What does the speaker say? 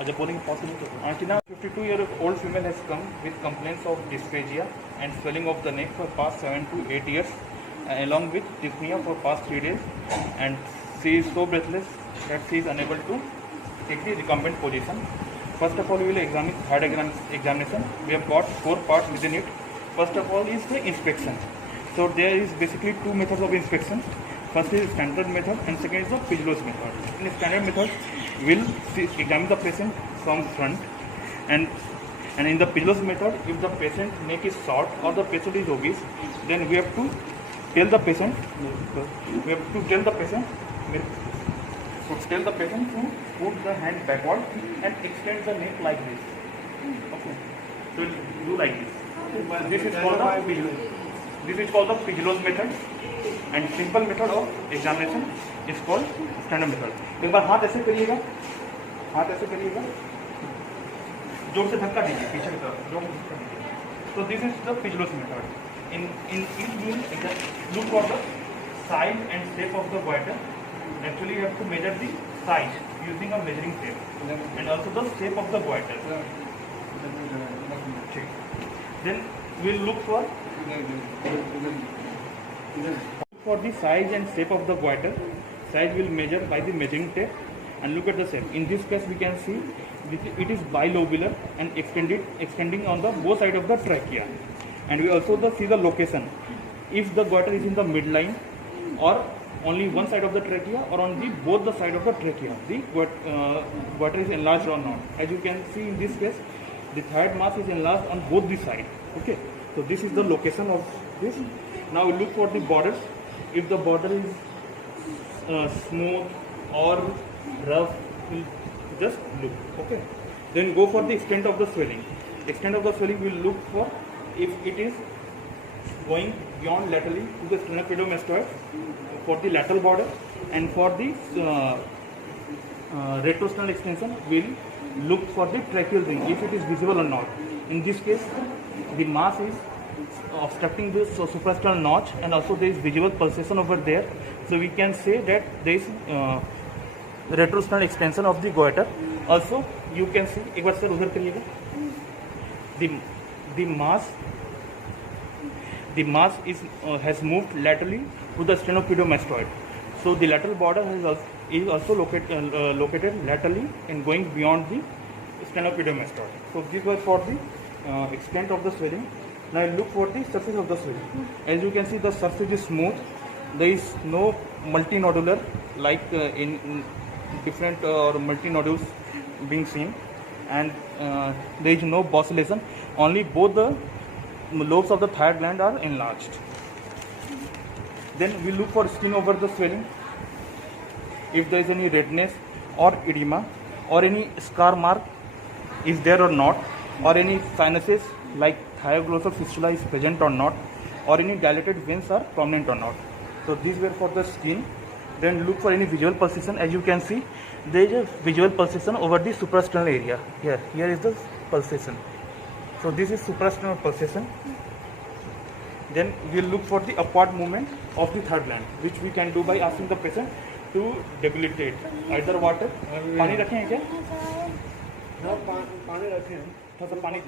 Japoning possible. Now, 52-year-old female has come with complaints of dysphagia and swelling of the neck for past 7 to 8 years, along with dyspnea for past 3 days, and she is so breathless that she is unable to take the recumbent position. First of all, we will examine heart examination. We have got 4 parts within it. First of all is the inspection. So there is basically 2 methods of inspection. First is standard method and second is the Pigloss method. In the standard method, we will examine the patient from front, and in the Pigloss method, if the patient neck is short or the patient is obese, then we have to tell the patient to put the hand backward and extend the neck like this. Okay, so do like this. This is called the Pigloss method, and simple method of examination is called standard method. एक बार हाथ ऐसे करिएगा, जोर से धक्का दीजिए पीछे की तरफ, जोर से धक्का दीजिए. So this is the Pigloss method. In it we will look for the size and shape of the goiter. Actually, you have to measure the size using a measuring tape and also the shape of the goiter. Then we will look for the size and shape of the goiter. Size will measure by the measuring tape and look at the shape. In this case, we can see it is bilobular and extending on the both sides of the trachea. And we also see the location. If the goiter is in the midline or only one side of the trachea or on both the side of the trachea, the goiter is enlarged or not. As you can see in this case, the thyroid mass is enlarged on both the sides. Okay, so this is the location of this. Now we look for the borders. If the border is smooth or rough, we'll just look. Okay, then go for the extent of the swelling. Extent of the swelling we'll look for if it is going beyond laterally to the sternocleidomastoid for the lateral border, and for the retrosternal extension we'll look for the tracheal ring if it is visible or not. In this case, the mass is obstructing this suprasternal notch and also there is visible pulsation over there, so we can say that there is retrosternal extension of the goiter. Also you can see, एक बार sir उधर करिएगा, the mass has moved laterally to the sternocleidomastoid. So the lateral border is also located laterally and going beyond the sternocleidomastoid. So this was for the extent of the swelling. Now I look for the surface of the swelling. As you can see, the surface is smooth. There is no multinodular like in different or multinodules being seen, and there is no boscillation. Only both the lobes of the thyroid gland are enlarged. Then we look for skin over the swelling. If there is any redness or edema or any scar mark is there or not, or any sinuses like thyroglossal fistula is present or not, or any dilated veins are prominent or not. So these were for the skin. Then look for any visual pulsation. As you can see, there is a visual pulsation over the suprasternal area. Here is the pulsation. So this is suprasternal pulsation. Then we will look for the upward movement of the thyroid gland, which we can do by asking the patient to debilitate either water. पानी रखें क्या? पानी रखें, थोड़ा सा पानी